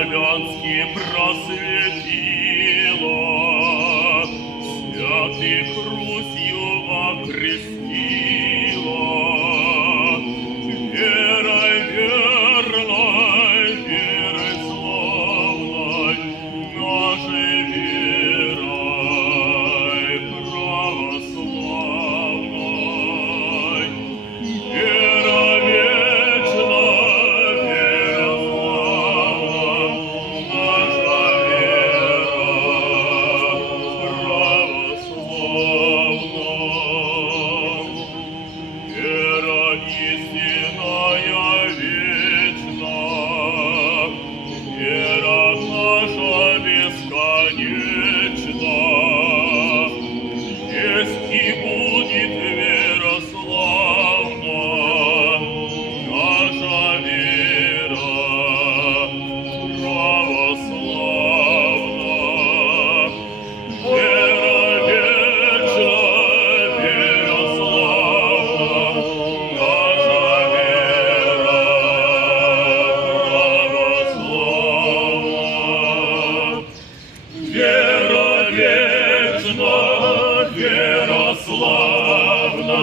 славянски просветила, святых Русью окрестила. Верой верной, верой славной, нашей верой православной. Вера вечна, вера славна, наша вера православна. Вера истинная вечна, вера наша бесконечна. Есть и будет вера славна, наша вера православна. Вера вечна, вера славна, наша вера православна. Вера вечна, вера славна,